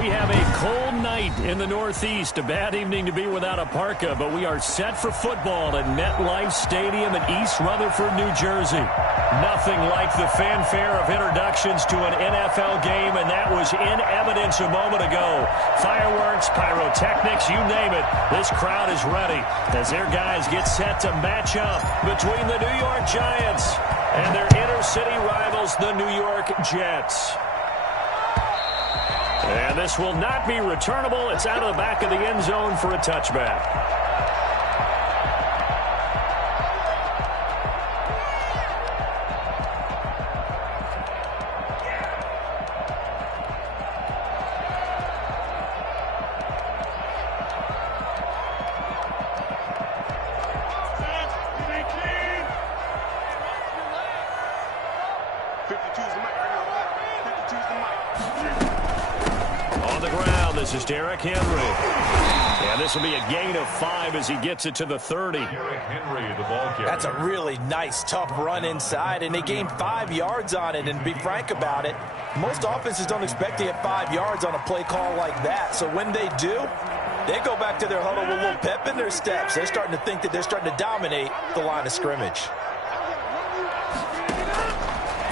We have a cold night in the Northeast. A bad evening to be without a parka, but we are set for football at MetLife Stadium in East Rutherford, New Jersey. Nothing like the fanfare of introductions to an NFL game, and that was in evidence a moment ago. Fireworks, pyrotechnics, you name it. This crowd is ready as their guys get set to match up between the New York Giants and their inner-city rivals, the New York Jets. And this will not be returnable. It's out of the back of the end zone for a touchback. This is Derrick Henry. And this will be a gain of 5 as he gets it to the 30. Derrick Henry, the ball carrier. That's a really nice, tough run inside, and they gained 5 yards on it. And to be frank about it, most offenses don't expect to get 5 yards on a play call like that. So when they do, they go back to their huddle with a little pep in their steps. They're starting to think that they're starting to dominate the line of scrimmage.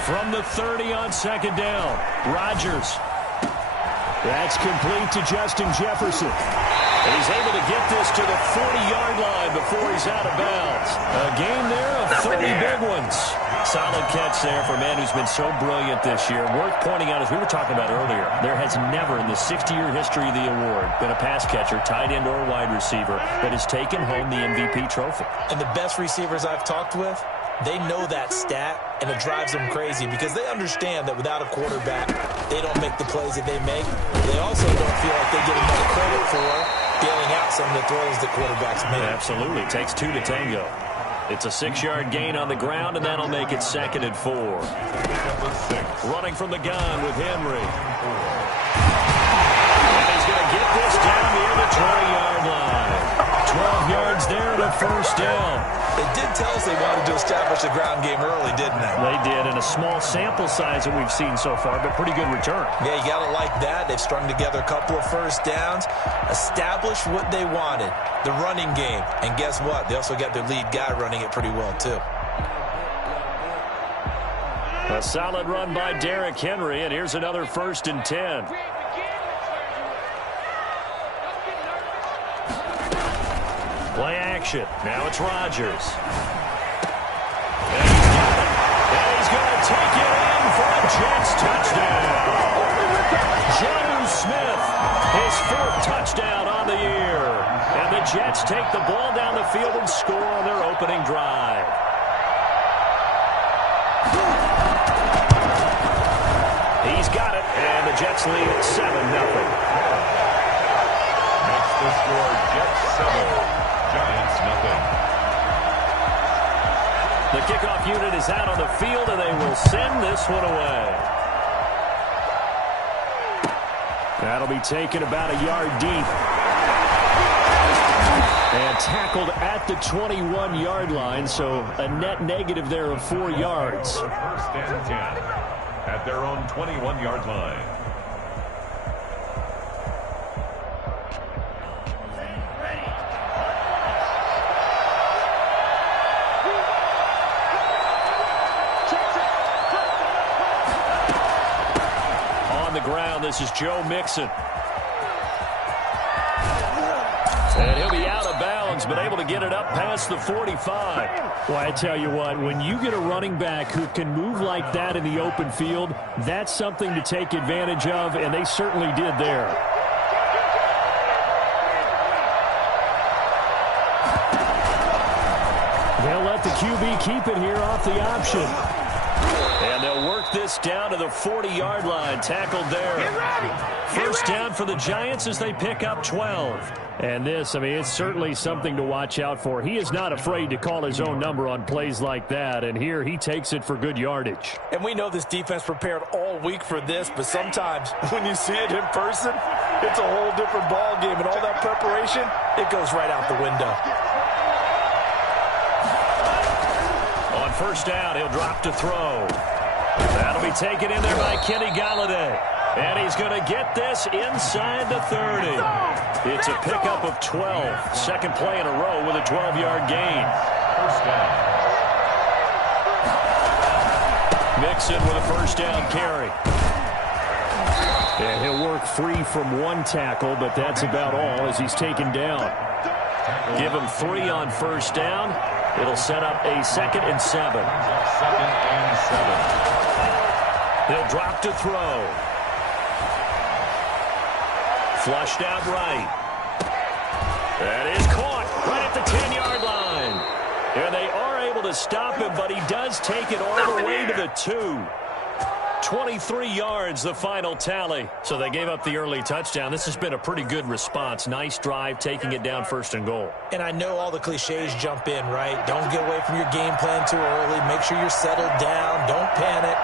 From the 30 on second down, Rodgers. That's complete to Justin Jefferson. And he's able to get this to the 40-yard line before he's out of bounds. A game there of 30 big ones. Solid catch there for a man who's been so brilliant this year. Worth pointing out, as we were talking about earlier, there has never in the 60-year history of the award been a pass catcher, tight end or wide receiver, that has taken home the MVP trophy. And the best receivers I've talked with, they know that stat, and it drives them crazy because they understand that without a quarterback, they don't make the plays that they make. They also don't feel like they get enough credit for bailing out some of the throws that quarterbacks make. Absolutely. It takes 2 to tango. It's a 6-yard gain on the ground, and that'll make it 2nd and 4. Running from the gun with Henry. And he's going to get this down near the 20-yard line. 12 yards there and a first down. They did tell us they wanted to establish a ground game early, didn't they? They did, in a small sample size that we've seen so far, but pretty good return. Yeah, you got to like that. They've strung together a couple of first downs, established what they wanted, the running game. And guess what? They also got their lead guy running it pretty well, too. A solid run by Derrick Henry, and here's another 1st and 10. Play action. Now it's Rodgers. And he's got it. And he's going to take it in for a Jets touchdown. Jonnu Smith, his 4th touchdown on the year. And the Jets take the ball down the field and score on their opening drive. He's got it, and the Jets lead at 7-0. Makes the score Jets 7. Giants nothing. The kickoff unit is out on the field, and they will send this one away. That'll be taken about a yard deep. And tackled at the 21-yard line, so a net negative there of 4 yards. 1st and 10 at their own 21-yard line. This is Joe Mixon. And he'll be out of bounds, but able to get it up past the 45. Well, I tell you what, when you get a running back who can move like that in the open field, that's something to take advantage of, and they certainly did there. They'll let the QB keep it here off the option. And they'll work this down to the 40-yard line. Tackled there. First down for the Giants as they pick up 12. And this, I mean, it's certainly something to watch out for. He is not afraid to call his own number on plays like that. And here he takes it for good yardage. And we know this defense prepared all week for this, but sometimes when you see it in person, it's a whole different ball game. And all that preparation, it goes right out the window. On first down, he'll drop to throw. That'll be taken in there by Kenny Golladay. And he's going to get this inside the 30. It's a pickup of 12. Second play in a row with a 12-yard gain. First down. Mixon with a first down carry. And he'll work free from one tackle, but that's about all as he's taken down. Give him 3 on first down. It'll set up a 2nd and 7. 2nd and 7. He'll drop to throw. Flushed out right. That is caught right at the 10-yard line. And they are able to stop him, but he does take it all the way to the 2. 23 yards, the final tally. So they gave up the early touchdown. This has been a pretty good response. Nice drive, taking it down 1st and goal. And I know all the cliches jump in, right? Don't get away from your game plan too early. Make sure you're settled down. Don't panic.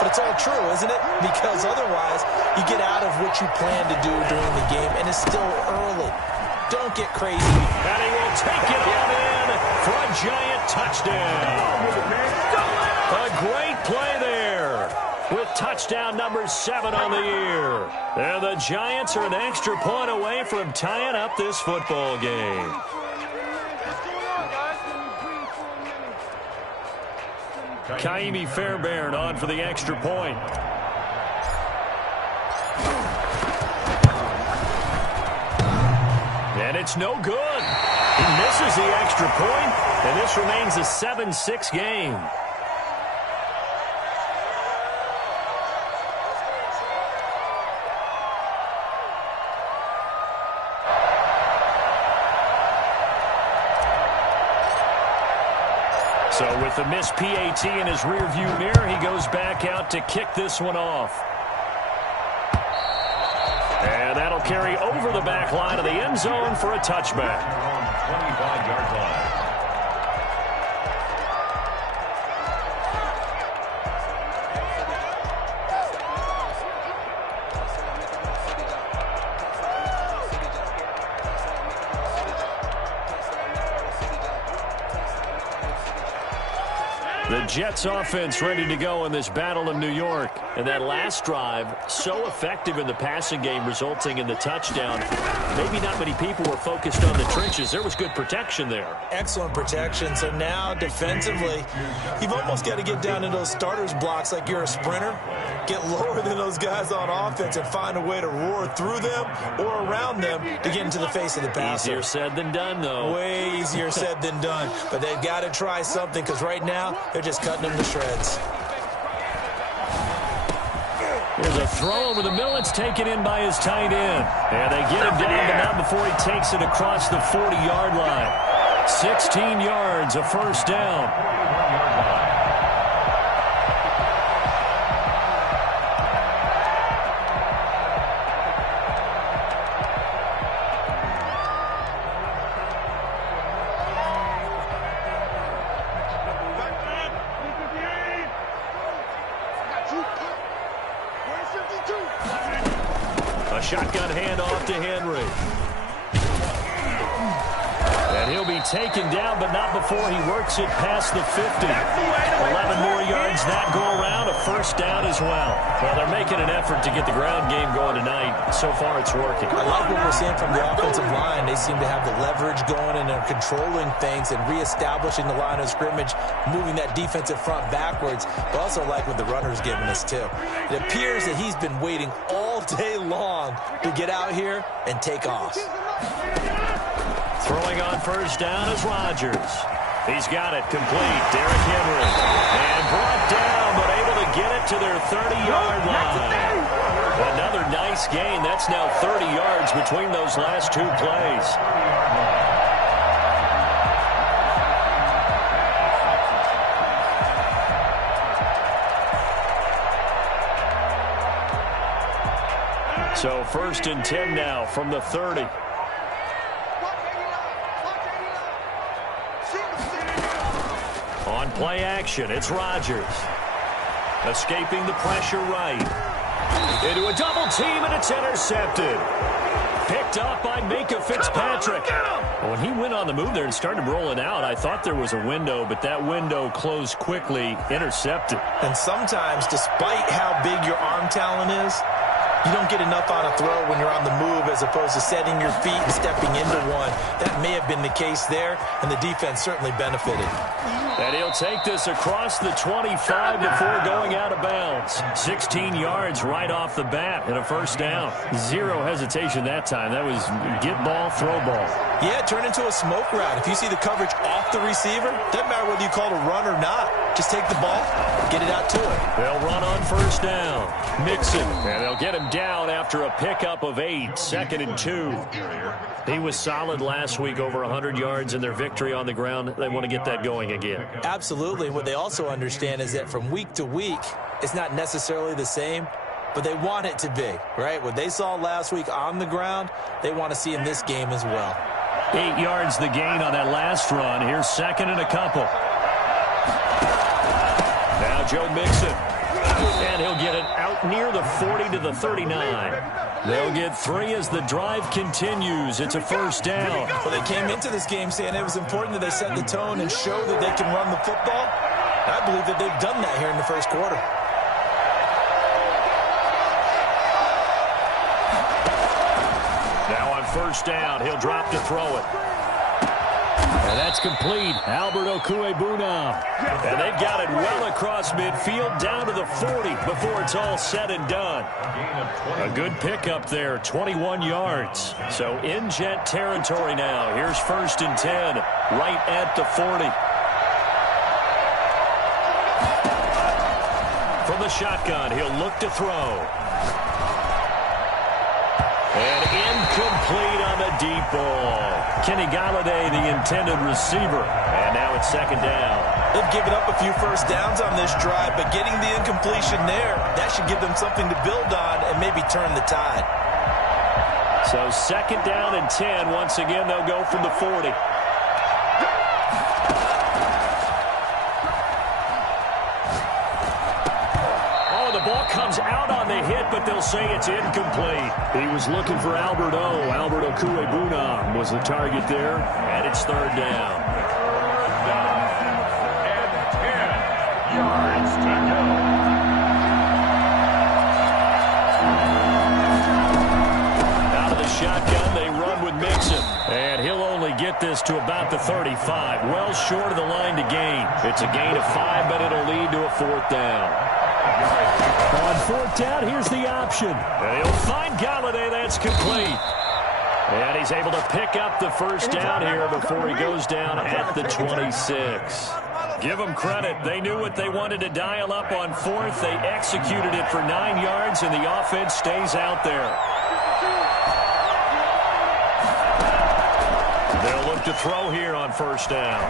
But it's all true, isn't it? Because otherwise, you get out of what you plan to do during the game, and it's still early. Don't get crazy. And he will take it on in for a giant touchdown. A great play there with touchdown number 7 on the year. And the Giants are an extra point away from tying up this football game. Kaimi Fairbairn on for the extra point. And it's no good. He misses the extra point, and this remains a 7-6 game. So with the missed PAT in his rearview mirror, he goes back out to kick this one off. And that'll carry over the back line of the end zone for a touchback. 25-yard line. The Jets offense ready to go in this battle in New York. And that last drive, so effective in the passing game, resulting in the touchdown. Maybe not many people were focused on the trenches. There was good protection there. Excellent protection. So now, defensively, you've almost got to get down to those starters blocks like you're a sprinter. Get lower than those guys on offense and find a way to roar through them or around them to get into the face of the passer. Easier said than done, though. Way easier said than done. But they've got to try something because right now, they're just cutting them to shreds. There's a throw over the middle. It's taken in by his tight end. And they get him down, but not before he takes it across the 40-yard line. 16 yards, a first down. Shotgun handoff to Henry. And he'll be taken down, but not before he works it past the 50. 11 more yards that go around, a first down as well. Well, they're making an effort to get the ground game going tonight. So far, it's working. I like what we're seeing from the offensive line. They seem to have the leverage going and they're controlling things and reestablishing the line of scrimmage, moving that defensive front backwards. But also like what the runner's giving us, too. It appears that he's been waiting all day long to get out here and take off. Throwing on first down is Rodgers. He's got it complete. Derrick Henry. And brought down, but able to get it to their 30-yard line. Another nice gain. That's now 30 yards between those last two plays. So 1st and 10 now from the 30. On play action, it's Rodgers. Escaping the pressure right. Into a double team, and it's intercepted. Picked up by Minkah Fitzpatrick. When he went on the move there and started rolling out, I thought there was a window, but that window closed quickly. Intercepted. And sometimes, despite how big your arm talent is, You don't get enough on a throw when you're on the move as opposed to setting your feet and stepping into one. That may have been the case there, and the defense certainly benefited. And he'll take this across the 25 before going out of bounds. 16 yards right off the bat and a first down. Zero hesitation that time. That was get ball, throw ball. Yeah, turn into a smoke route. If you see the coverage off the receiver, doesn't matter whether you call it a run or not. Just take the ball, get it out to him. They'll run on first down. Mixon, and they'll get him down after a pickup of 8, 2nd and 2. He was solid last week, over 100 yards in their victory on the ground. They want to get that going again. Absolutely. What they also understand is that from week to week, it's not necessarily the same, but they want it to be, right? What they saw last week on the ground, they want to see in this game as well. 8 yards the gain on that last run. Here's 2nd and a couple. Now Joe Mixon. And he'll get it out near the 40 to the 39. They'll get 3 as the drive continues. It's a first down. Well, they came into this game saying it was important that they set the tone and show that they can run the football. I believe that they've done that here in the first quarter. Now on first down, he'll drop to throw it. And that's complete. Albert Okwuegbunam. And they've got it well across midfield down to the 40 before it's all said and done. A good pickup there, 21 yards. So in Jet territory now. Here's 1st and 10, right at the 40. From the shotgun, he'll look to throw. And incomplete on the deep ball. Kenny Golladay, the intended receiver. And now it's 2nd down. They've given up a few first downs on this drive, but getting the incompletion there, that should give them something to build on and maybe turn the tide. So 2nd down and 10. Once again, they'll go from the 40. Ball comes out on the hit, but they'll say it's incomplete. He was looking for Albert Okwuegbunam was the target there, and it's 3rd down. And 10 yards to go. Out of the shotgun, they run with Mixon. And he'll only get this to about the 35. Well short of the line to gain. It's a gain of 5, but it'll lead to a 4th down. On 4th down, here's the option. And he'll find Golladay. That's complete. And he's able to pick up the first down here before he goes down at the 26. Give them credit. They knew what they wanted to dial up on 4th. They executed it for 9 yards, and the offense stays out there. They'll look to throw here on first down.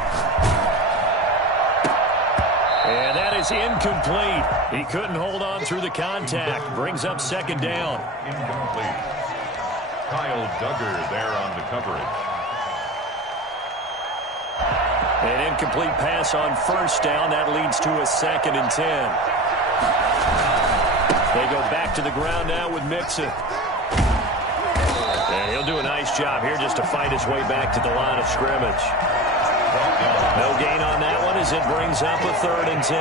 And that is incomplete. He couldn't hold on through the contact. Brings up 2nd down. Incomplete. Kyle Duggar there on the coverage. An incomplete pass on first down. That leads to a 2nd and 10. They go back to the ground now with Mixon. And he'll do a nice job here just to fight his way back to the line of scrimmage. No gain on that one as it brings up a 3rd and 10.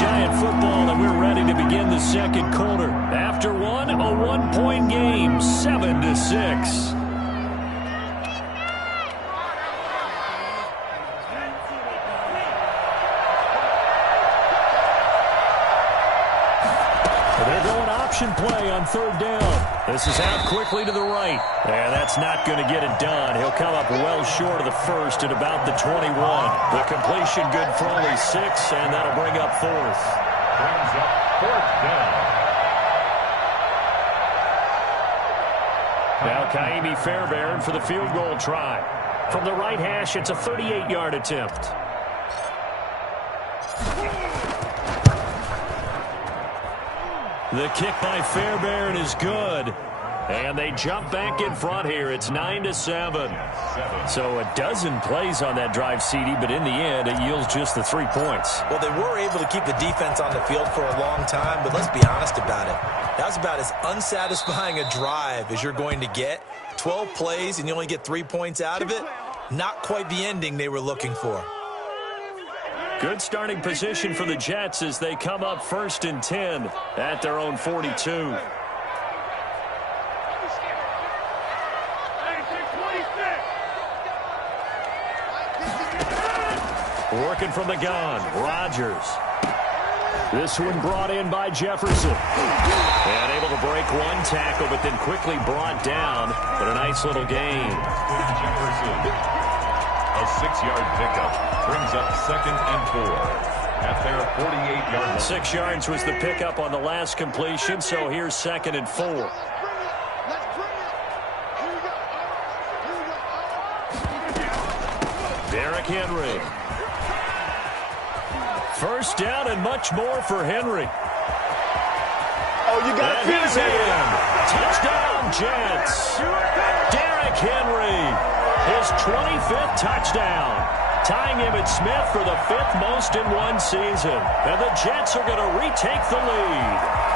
Giant football, and we're ready to begin the second quarter. After one, a 1-point game, 7-6. They're going option play on 3rd down. This is out quickly to the right. And that's not going to get it done. He'll come up well short of the 1st at about the 21. The completion good for only 6, and that'll bring up 4th. Brings up 4th down. Now Kaimi Fairbairn for the field goal try. From the right hash, it's a 38-yard attempt. The kick by Fairbairn is good. And they jump back in front here. It's 9-7. So a dozen plays on that drive, CD, but in the end, it yields just the 3 points. Well, they were able to keep the defense on the field for a long time, but let's be honest about it. That was about as unsatisfying a drive as you're going to get. 12 plays, and you only get 3 points out of it. Not quite the ending they were looking for. Good starting position for the Jets as they come up 1st and 10 at their own 42. Working from the gun, Rodgers. This one brought in by Jefferson. And able to break one tackle, but then quickly brought down. But a nice little gain. Jefferson. A 6-yard pickup brings up 2nd and 4 at their 48-yard line. 6 yards was the pickup on the last completion, so here's 2nd and 4. Derrick Henry. First down and much more for Henry. Oh, you got to finish it. Touchdown, Jets. Derrick Henry, his 25th touchdown, tying Emmitt Smith for the 5th most in one season. And the Jets are going to retake the lead.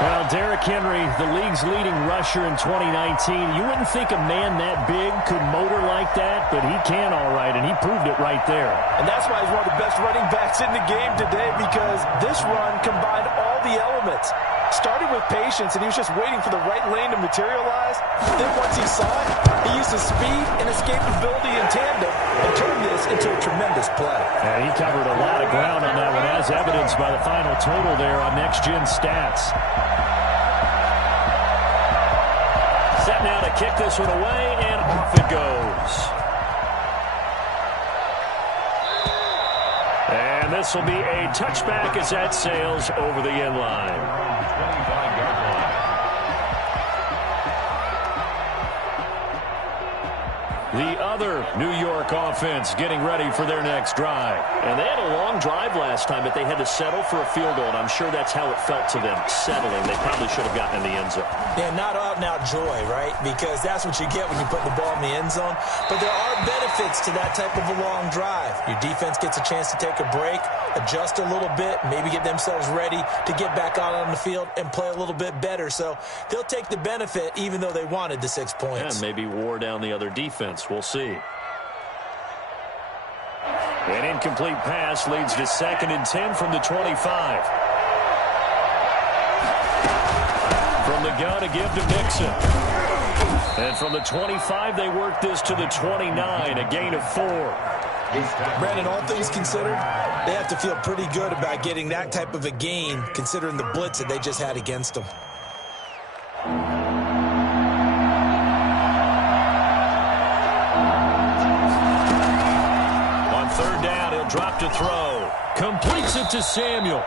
Well, Derrick Henry, the league's leading rusher in 2019. You wouldn't think a man that big could motor like that, but he can all right, and he proved it right there. And that's why he's one of the best running backs in the game today, because this run combined all the elements. Started with patience, and he was just waiting for the right lane to materialize. Then once he saw it, he used his speed and escapability in tandem and turned this into a tremendous play. Yeah, he covered a lot of ground on that one, as evidenced by the final total there on Next Gen Stats. Set now to kick this one away, and off it goes. And this will be a touchback as that sails over the end line. 25-yard line. The other New York offense getting ready for their next drive. And they had a long drive last time, but they had to settle for a field goal, and I'm sure that's how it felt to them, settling. They probably should have gotten in the end zone. Yeah, not out-and-out joy, right? Because that's what you get when you put the ball in the end zone. But there are benefits to that type of a long drive. Your defense gets a chance to take a break, adjust a little bit, maybe get themselves ready to get back out on the field and play a little bit better. So they'll take the benefit even though they wanted the 6 points. And maybe wore down the other defense. We'll see. An incomplete pass leads to 2nd and 10 from the 25. From the gun, a give to Mixon. And from the 25, they work this to the 29, a gain of 4. Brandon, all things considered, they have to feel pretty good about getting that type of a gain, considering the blitz that they just had against them. On 3rd down, he'll drop to throw. Completes it to Samuel.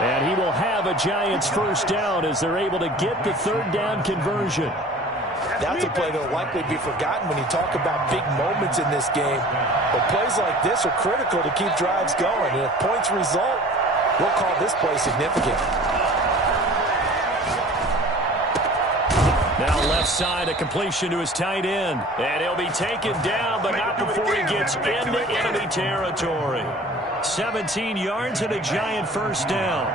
And he will have a Giants 1st down as they're able to get the 3rd down conversion. That's a play that will likely be forgotten when you talk about big moments in this game. But plays like this are critical to keep drives going. And if points result, we'll call this play significant. Now left side, a completion to his tight end. And he'll be taken down, but not before he gets into enemy territory. 17 yards and a Giant 1st down.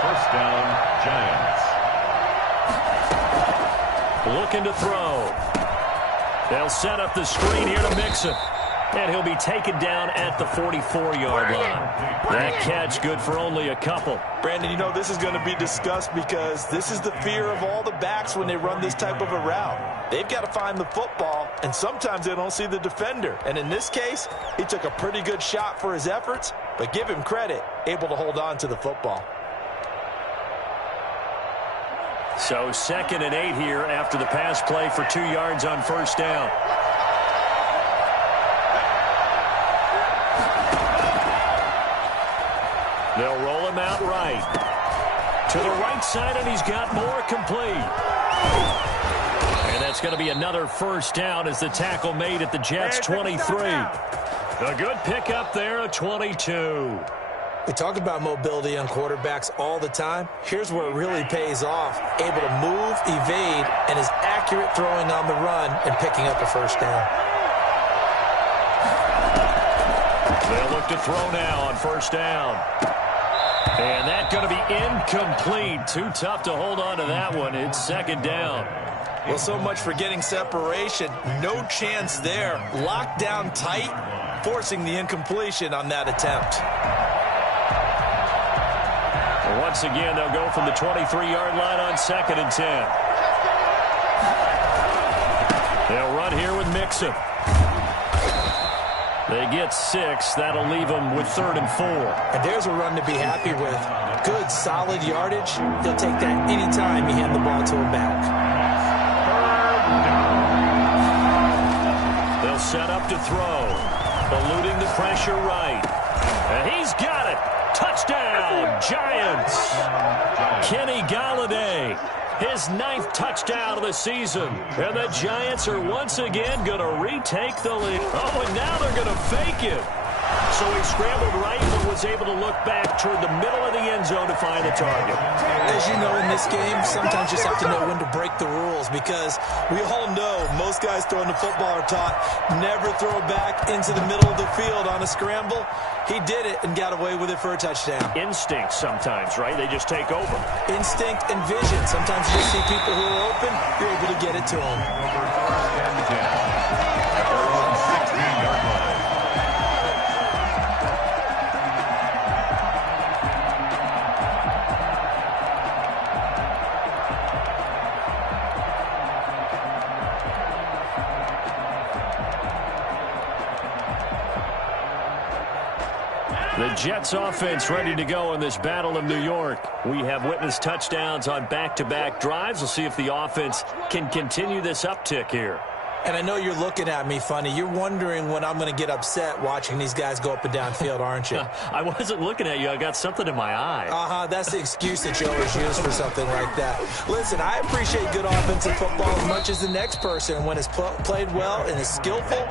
1st down, Giants. Looking to throw. They'll set up the screen here to Mixon. And he'll be taken down at the 44-yard line. That catch good for only a couple. Brandon, you know this is going to be discussed because this is the fear of all the backs when they run this type of a route. They've got to find the football, and sometimes they don't see the defender. And in this case, he took a pretty good shot for his efforts, but give him credit, able to hold on to the football. So 2nd and 8 here after the pass play for 2 yards on 1st down. They'll roll him out right. To the right side, and he's got more complete. And that's going to be another 1st down as the tackle made at the Jets' 23. A good pickup there, a 22. We talk about mobility on quarterbacks all the time. Here's where it really pays off. Able to move, evade, and is accurate throwing on the run and picking up a 1st down. They'll look to throw now on 1st down. And that's going to be incomplete. Too tough to hold on to that one. It's 2nd down. Well, so much for getting separation. No chance there. Locked down tight. forcing the incompletion on that attempt. Once again, they'll go from the 23-yard line on 2nd and 10. They'll run here with Mixon. They get 6. That'll leave them with 3rd and 4. And there's a run to be happy with. Good, solid yardage. He'll take that anytime you hand the ball to him back. They'll set up to throw. Eluding the pressure right. And he's got it. Touchdown, Giants. Kenny Golladay, his 9th touchdown of the season. And the Giants are once again going to retake the lead. Oh, and now they're going to fake it. So he scrambled right but was able to look back toward the middle of the end zone to find the target. As you know, in this game, sometimes you just have to know when to break the rules, because we all know most guys throwing the football are taught never throw back into the middle of the field on a scramble. He did it and got away with it for a touchdown. Instinct sometimes, right? They just take over. Instinct and vision. Sometimes you just see people who are open, you're able to get it to them. At their own 16-yard line. The Jets offense ready to go in this Battle of New York. We have witnessed touchdowns on back-to-back drives. We'll see if the offense can continue this uptick here. And I know you're looking at me funny. You're wondering when I'm going to get upset watching these guys go up and down field, aren't you? I wasn't looking at you. I got something in my eye. That's the excuse that you always use for something like that. Listen, I appreciate good offensive football as much as the next person. When it's played well and is skillful,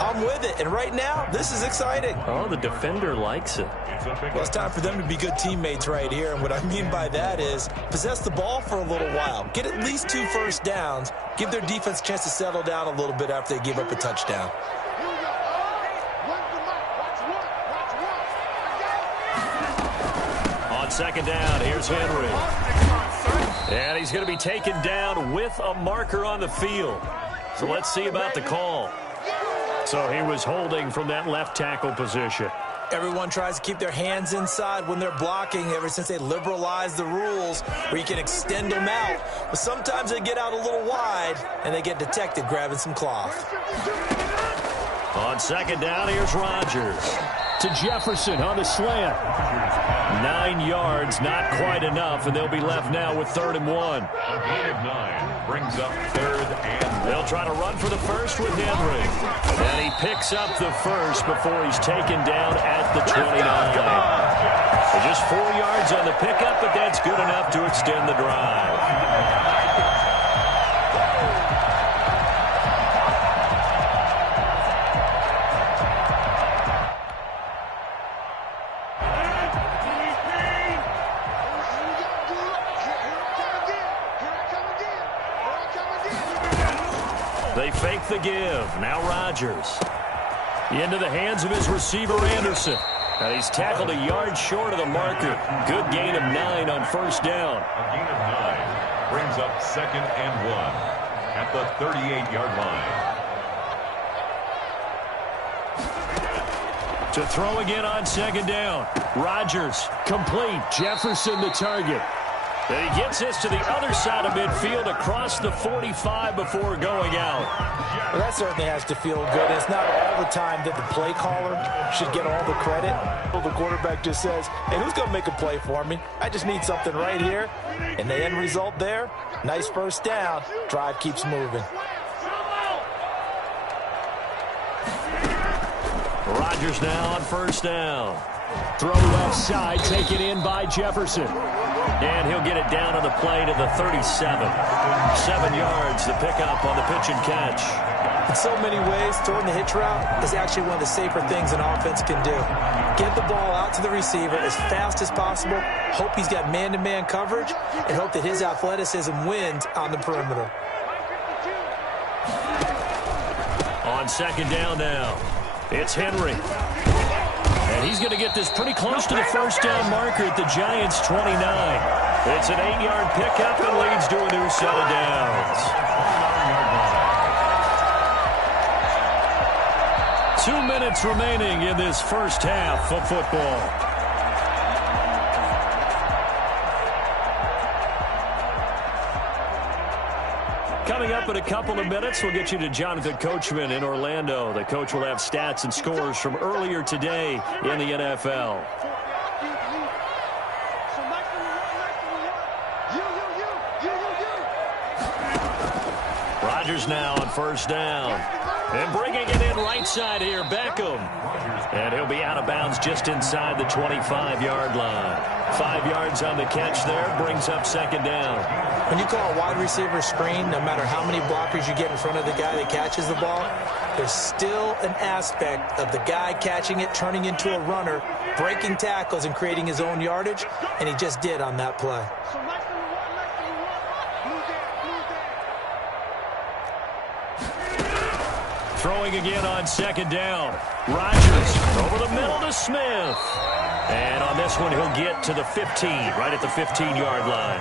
I'm with it. And right now, this is exciting. Oh, the defender likes it. Well, it's time for them to be good teammates right here. And what I mean by that is possess the ball for a little while. Get at least 2 first downs. Give their defense a chance to settle down a little bit after they give up a touchdown. On 2nd down, here's Henry. And he's going to be taken down with a marker on the field. So let's see about the call. So he was holding from that left tackle position. Everyone tries to keep their hands inside when they're blocking ever since they liberalized the rules where you can extend them out. But sometimes they get out a little wide and they get detected grabbing some cloth. On 2nd down, here's Rodgers. To Jefferson on the slant. 9 yards, not quite enough, and they'll be left now with 3rd and 1. A gain of 9 brings up 3rd and 1. They'll try to run for the first with Henry. And he picks up the first before he's taken down at the 29. So just 4 yards on the pickup, but that's good enough to extend the drive. They fake the give. Now Rodgers. Into the hands of his receiver, Anderson. And he's tackled a yard short of the marker. Good gain of 9 on 1st down. A gain of 9 brings up 2nd and 1 at the 38-yard line. To throw again on 2nd down. Rodgers complete. Jefferson the target. And he gets this to the other side of midfield across the 45 before going out. Well, that certainly has to feel good. It's not all the time that the play caller should get all the credit. The quarterback just says, hey, who's going to make a play for me? I just need something right here. And the end result there, nice 1st down. Drive keeps moving. Rodgers now on 1st down. Throw left side, taken in by Jefferson. And he'll get it down on the play to the 37. 7 yards, the pickup on the pitch and catch. In so many ways, throwing the hitch route is actually one of the safer things an offense can do. Get the ball out to the receiver as fast as possible, hope he's got man-to-man coverage, and hope that his athleticism wins on the perimeter. On 2nd down now, it's Henry. And he's going to get this pretty close to the 1st down marker at the Giants' 29. It's an 8-yard pickup and leads to a new set of downs. 2 minutes remaining in this first half of football. Coming up in a couple of minutes, we'll get you to Jonathan Coachman in Orlando. The coach will have stats and scores from earlier today in the NFL. Rodgers now on first down. And bringing it in right side here, Beckham. And he'll be out of bounds just inside the 25-yard line. 5 yards on the catch there, brings up second down. When you call a wide receiver screen, no matter how many blockers you get in front of the guy that catches the ball, there's still an aspect of the guy catching it, turning into a runner, breaking tackles and creating his own yardage, and he just did on that play. Throwing again on second down. Rodgers over the middle to Smith. And on this one, he'll get to the 15, right at the 15-yard line.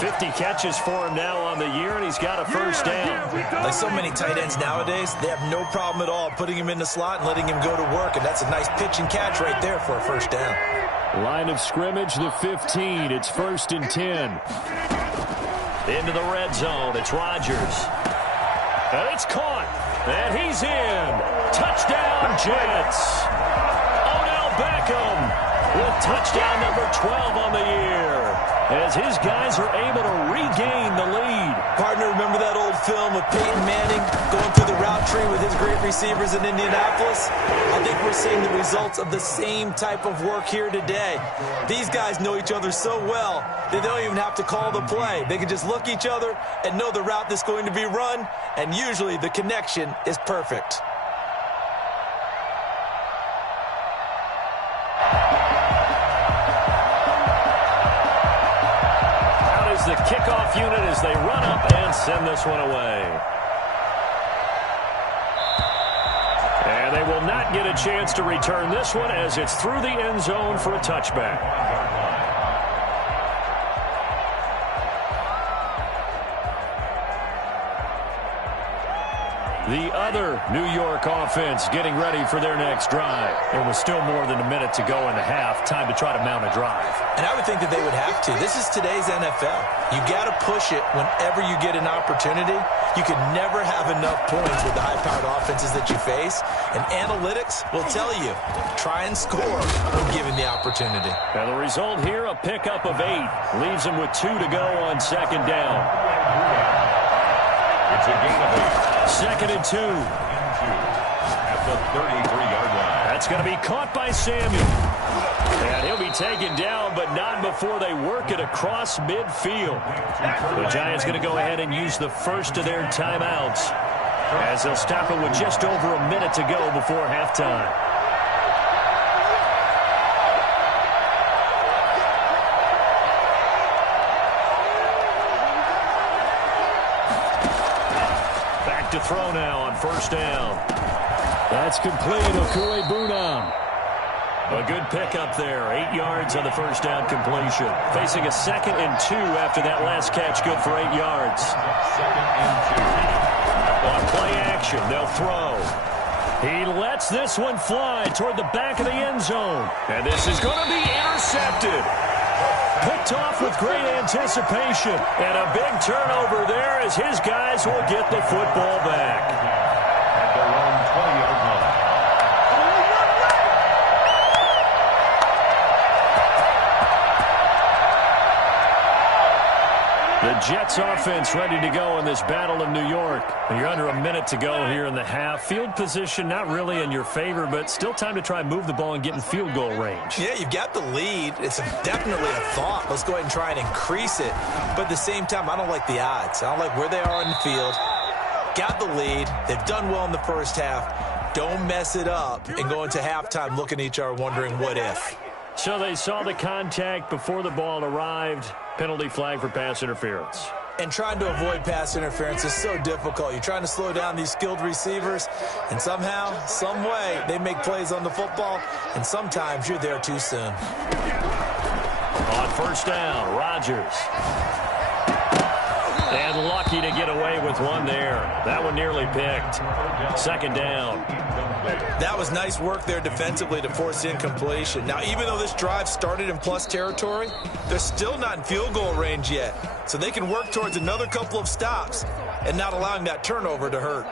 50 catches for him now on the year, and he's got a first down. Like so many tight ends nowadays, they have no problem at all putting him in the slot and letting him go to work, and that's a nice pitch and catch right there for a first down. Line of scrimmage, the 15. It's 1st and 10. Into the red zone. It's Rodgers. And it's caught. And he's in. Touchdown, Jets. Odell Beckham with touchdown number 12 on the year, as his guys are able to regain the lead. Partner, remember that old film of Peyton Manning going through the route tree with his great receivers in Indianapolis? I think we're seeing the results of the same type of work here today. These guys know each other so well that they don't even have to call the play. They can just look each other and know the route that's going to be run, and usually the connection is perfect. The kickoff unit as they run up and send this one away. And they will not get a chance to return this one as it's through the end zone for a touchback. The other New York offense getting ready for their next drive. There was still more than a minute to go in the half. Time to try to mount a drive. And I would think that they would have to. This is today's NFL. You got to push it whenever you get an opportunity. You can never have enough points with the high-powered offenses that you face. And analytics will tell you, try and score when given the opportunity. And the result here, a pickup of 8. Leaves them with 2 to go on second down. It's a gain of 8. 2nd and 2. At the 33-yard line. That's going to be caught by Samuel. And he'll be taken down, but not before they work it across midfield. The Giants going to go ahead and use the first of their timeouts, as they'll stop it with just over a minute to go before halftime. To throw now on first down. That's complete. Okuegbunam. A good pickup there. 8 yards on the first down completion. Facing a 2nd and 2 after that last catch. Good for 8 yards. 2nd and 2. On play action, they'll throw. He lets this one fly toward the back of the end zone. And this is going to be intercepted. Picked off with great anticipation. And a big turnover there as his guys will get the football back. At their own 20-yard line. The Jets offense ready to go in this Battle of New York. You're under a minute to go here in the half. Field position not really in your favor, but still time to try and move the ball and get in field goal range. Yeah, you've got the lead. It's definitely a thought. Let's go ahead and try and increase it. But at the same time, I don't like the odds. I don't like where they are on the field. Got the lead. They've done well in the first half. Don't mess it up and go into halftime looking at each other wondering what if. So they saw the contact before the ball arrived. Penalty flag for pass interference. And trying to avoid pass interference is so difficult. You're trying to slow down these skilled receivers, and somehow, some way, they make plays on the football, and sometimes you're there too soon. On first down, Rodgers. And lucky to get away with one there. That one nearly picked. Second down. That was nice work there defensively to force incompletion. Now, even though this drive started in plus territory, they're still not in field goal range yet. So they can work towards another couple of stops and not allowing that turnover to hurt.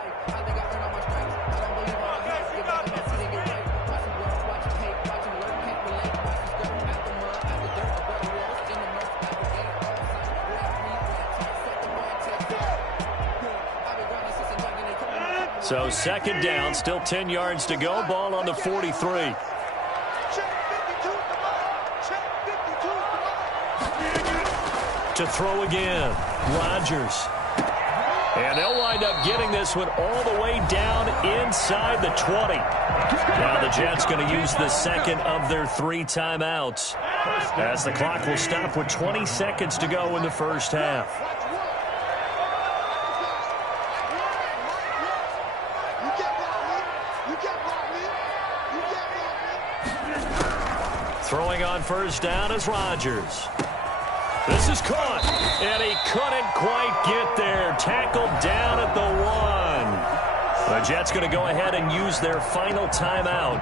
So second down, still 10 yards to go. Ball on the 43. To throw again, Rodgers. And they'll wind up getting this one all the way down inside the 20. Now the Jets going to use the second of their 3 timeouts, as the clock will stop with 20 seconds to go in the first half. Throwing on first down is Rodgers. This is caught, and he couldn't quite get there. Tackled down at the 1. The Jets going to go ahead and use their final timeout,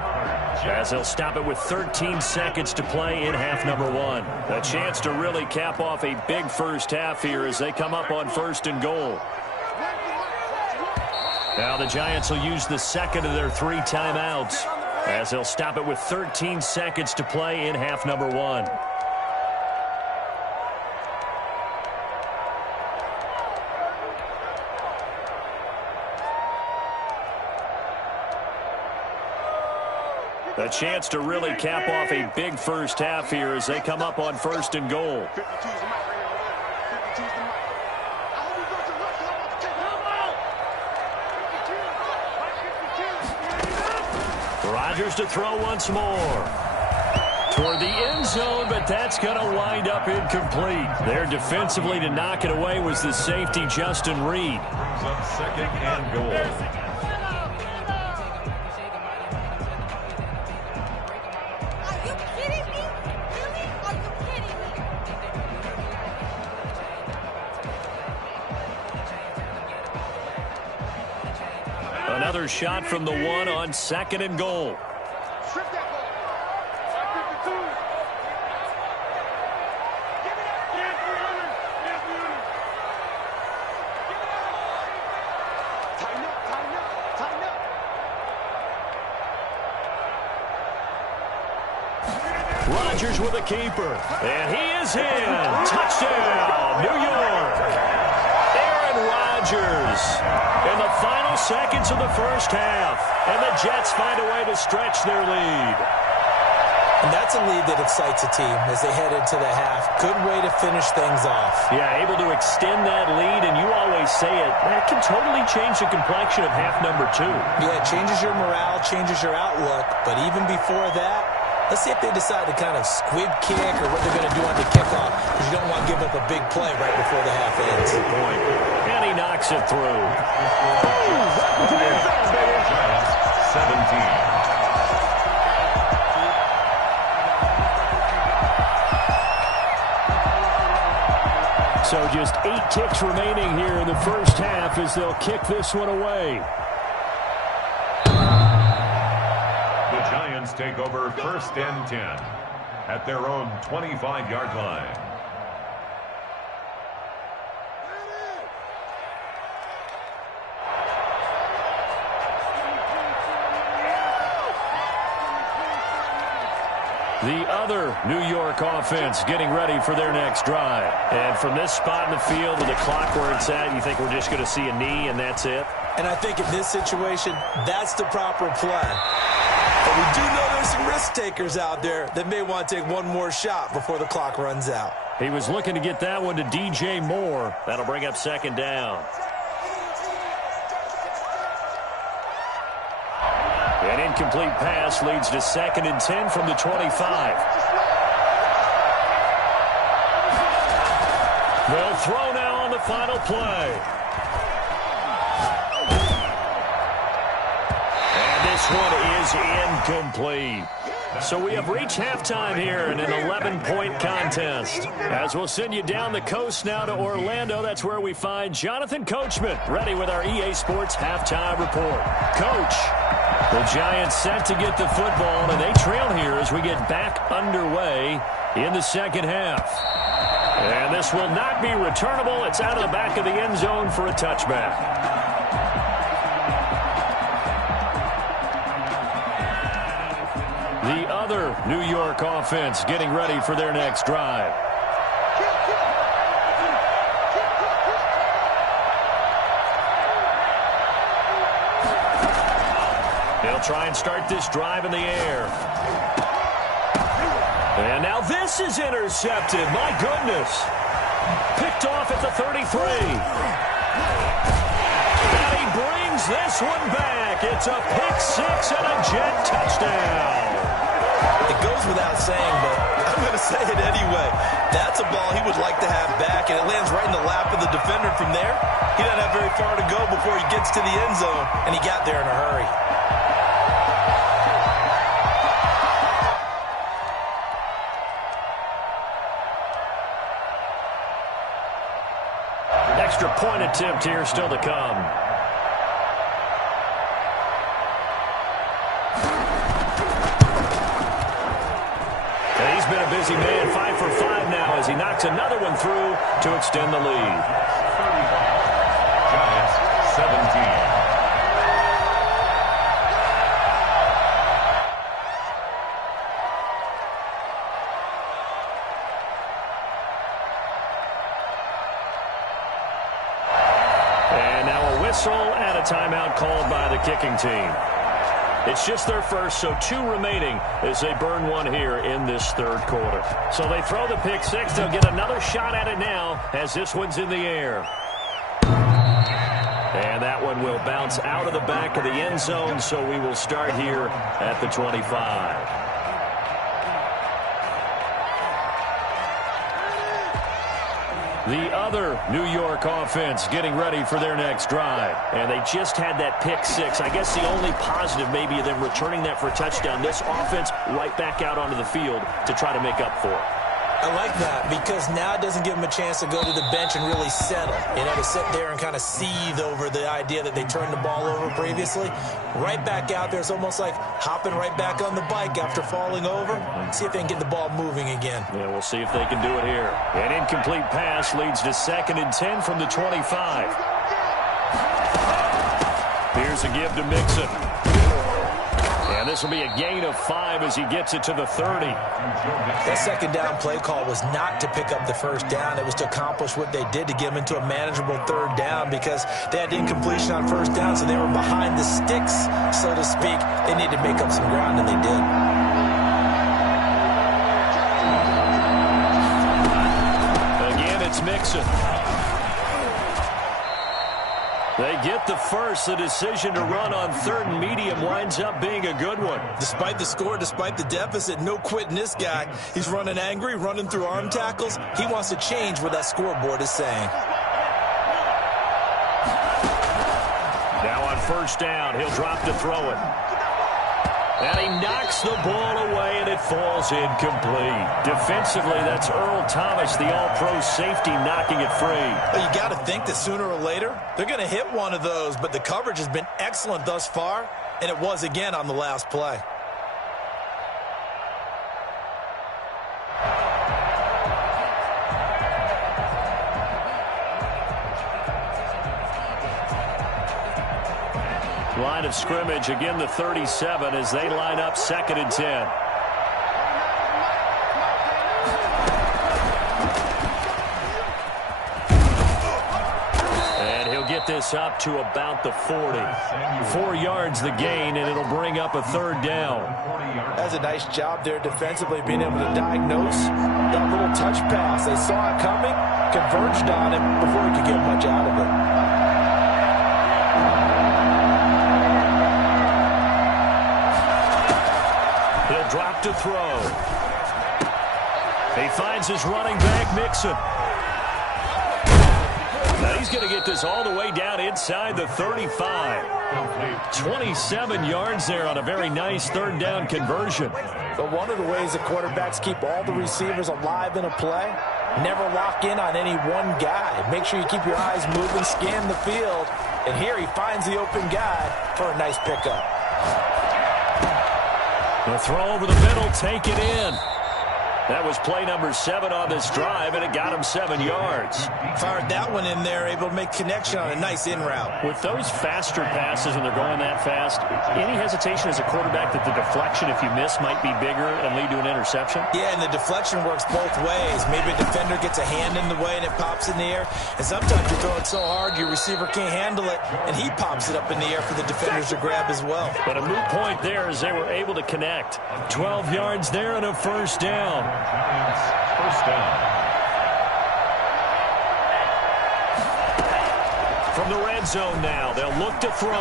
as they'll stop it with 13 seconds to play in half number 1. A chance to really cap off a big first half here as they come up on first and goal. Now the Giants will use the second of their 3 timeouts, as they'll stop it with 13 seconds to play in half number 1. A chance to really cap off a big first half here as they come up on first and goal. Rodgers to throw once more. Toward the end zone, but that's going to wind up incomplete. There defensively to knock it away was the safety, Justin Reed. Second and goal. Another shot from the 1 on second and goal. Rodgers with a keeper, and he is in. Touchdown, New York. Aaron Rodgers in the final seconds of the first half, and the Jets find a way to stretch their lead. And that's a lead that excites a team as they head into the half. Good way to finish things off. Yeah, able to extend that lead, and you always say it, that can totally change the complexion of half number 2. Yeah, it changes your morale, changes your outlook, but even before that, let's see if they decide to kind of squib kick or what they're going to do on the kickoff, because you don't want to give up a big play right before the half ends. Good point. And he knocks it through. 17. So just 8 ticks remaining here in the first half as they'll kick this one away. The Giants take over first and 10 at their own 25-yard line. The other New York offense getting ready for their next drive. And from this spot in the field with the clock where it's at, you think we're just going to see a knee and that's it? And I think in this situation, that's the proper play. But we do know there's some risk takers out there that may want to take one more shot before the clock runs out. He was looking to get that one to DJ Moore. That'll bring up second down. An incomplete pass leads to second and 10 from the 25. They'll throw now on the final play. And this one is incomplete. So we have reached halftime here in an 11-point contest. As we'll send you down the coast now to Orlando, that's where we find Jonathan Coachman, ready with our EA Sports halftime report. Coach, the Giants set to get the football, and they trail here as we get back underway in the second half. And this will not be returnable. It's out of the back of the end zone for a touchback. The other New York offense getting ready for their next drive. They'll try and start this drive in the air. And now this is intercepted. My goodness. Picked off at the 33. And he brings this one back. It's a pick six and a Jet touchdown. It goes without saying, but I'm going to say it anyway. That's a ball he would like to have back, and it lands right in the lap of the defender from there. He doesn't have very far to go before he gets to the end zone, and he got there in a hurry. Extra point attempt here still to come. Been a busy man, 5 for 5 now as he knocks another one through to extend the lead. Giants 17. And now a whistle and a timeout called by the kicking team. It's just their first, so 2 remaining as they burn one here in this third quarter. So they throw the pick six. They'll get another shot at it now as this one's in the air. And that one will bounce out of the back of the end zone, so we will start here at the 25. The other New York offense getting ready for their next drive. And they just had that pick six. I guess the only positive maybe of them returning that for a touchdown. This offense right back out onto the field to try to make up for it. I like that because now it doesn't give them a chance to go to the bench and really settle. You know, to sit there and kind of seethe over the idea that they turned the ball over previously. Right back out there. It's almost like hopping right back on the bike after falling over. See if they can get the ball moving again. Yeah, we'll see if they can do it here. An incomplete pass leads to 2nd and 10 from the 25. Here's a give to Mixon. And this will be a gain of 5 as he gets it to the 30. That second down play call was not to pick up the first down. It was to accomplish what they did to get them into a manageable third down because they had incompletion on first down, so they were behind the sticks, so to speak. They needed to make up some ground, and they did. Again, it's Mixon. They get the first. The decision to run on 3rd and medium winds up being a good one. Despite the score, despite the deficit, no quitting this guy. He's running angry, running through arm tackles. He wants to change what that scoreboard is saying. Now on 1st down, he'll drop to throw it. And he knocks the ball away, and it falls incomplete. Defensively, that's Earl Thomas, the all-pro safety, knocking it free. Well, you got to think that sooner or later, they're going to hit one of those, but the coverage has been excellent thus far, and it was again on the last play. Line of scrimmage, again the 37 as they line up 2nd and 10. And he'll get this up to about the 40. 4 yards the gain, and it'll bring up a 3rd down. That's a nice job there defensively, being able to diagnose that little touch pass. They saw it coming, converged on it before he could get much out of it. He'll drop to throw. He finds his running back, Mixon. Now he's going to get this all the way down inside the 35. 27 yards there on a very nice third down conversion. But one of the ways that quarterbacks keep all the receivers alive in a play, never lock in on any one guy. Make sure you keep your eyes moving, scan the field. And here he finds the open guy for a nice pickup. The throw over the middle, take it in. That was play number 7 on this drive, and it got him 7 yards. Fired that one in there, able to make connection on a nice in route. With those faster passes, when they're going that fast, any hesitation as a quarterback that the deflection, if you miss, might be bigger and lead to an interception? Yeah, and the deflection works both ways. Maybe a defender gets a hand in the way and it pops in the air. And sometimes you throw it so hard your receiver can't handle it, and he pops it up in the air for the defenders to grab as well. But a moot point there as they were able to connect. 12 yards there and a first down. First down. From the red zone now, they'll look to throw.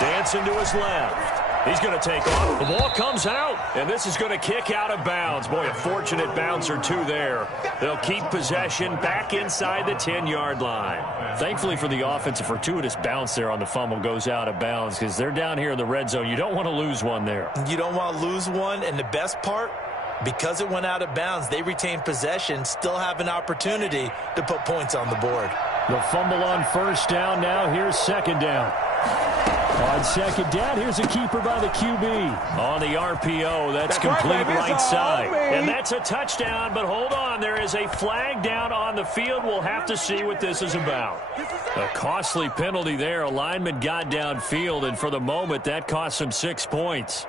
Dancing to his left. He's going to take off. The ball comes out, and this is going to kick out of bounds. Boy, a fortunate bounce or two there. They'll keep possession back inside the 10-yard line. Thankfully for the offense, a fortuitous bounce there on the fumble goes out of bounds because they're down here in the red zone. You don't want to lose one there. You don't want to lose one, and the best part, because it went out of bounds, they retain possession, still have an opportunity to put points on the board. The fumble on first down now. Here's second down. On second down, here's a keeper by the QB. On the RPO, that's complete right side. And that's a touchdown, but hold on. There is a flag down on the field. We'll have to see what this is about. A costly penalty there. A lineman got downfield, and for the moment, that cost him 6 points.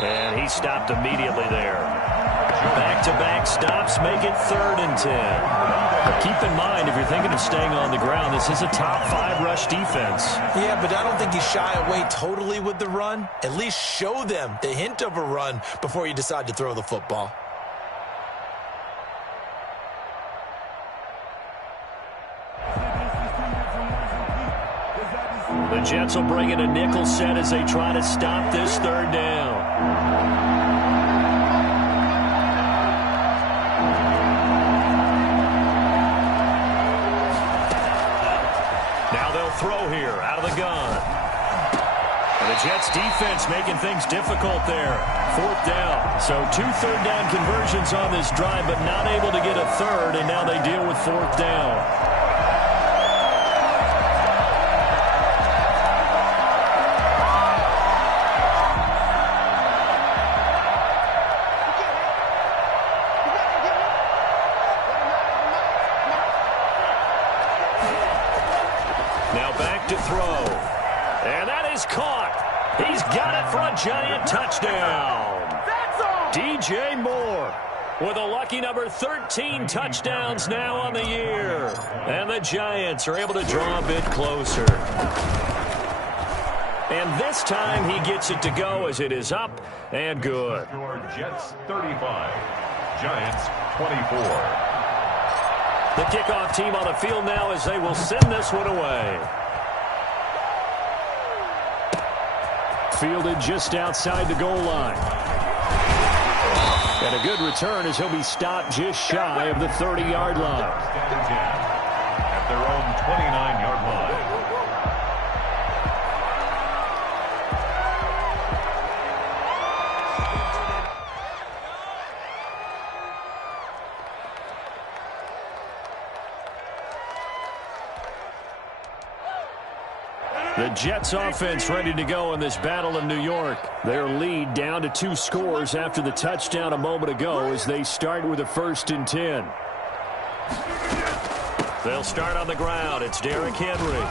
And he stopped immediately there. Back-to-back stops make it 3rd and 10. But keep in mind, if you're thinking of staying on the ground, this is a top 5 rush defense. Yeah, but I don't think you shy away totally with the run. At least show them the hint of a run before you decide to throw the football. The Jets will bring in a nickel set as they try to stop this third down. Now they'll throw here out of the gun. And the Jets defense making things difficult there. 4th down. So 2 third down conversions on this drive, but not able to get a third, and now they deal with 4th down. To throw. And that is caught. He's got it for a giant touchdown. DJ Moore with a lucky number 13 touchdowns now on the year. And the Giants are able to draw a bit closer. And this time he gets it to go as it is up and good. Jets 35, Giants 24. The kickoff team on the field now as they will send this one away. Fielded just outside the goal line. And a good return as he'll be stopped just shy of the 30-yard line. At their own 29-yard line. The Jets offense ready to go in this battle in New York. Their lead down to 2 scores after the touchdown a moment ago as they start with a 1st and 10. They'll start on the ground. It's Derrick Henry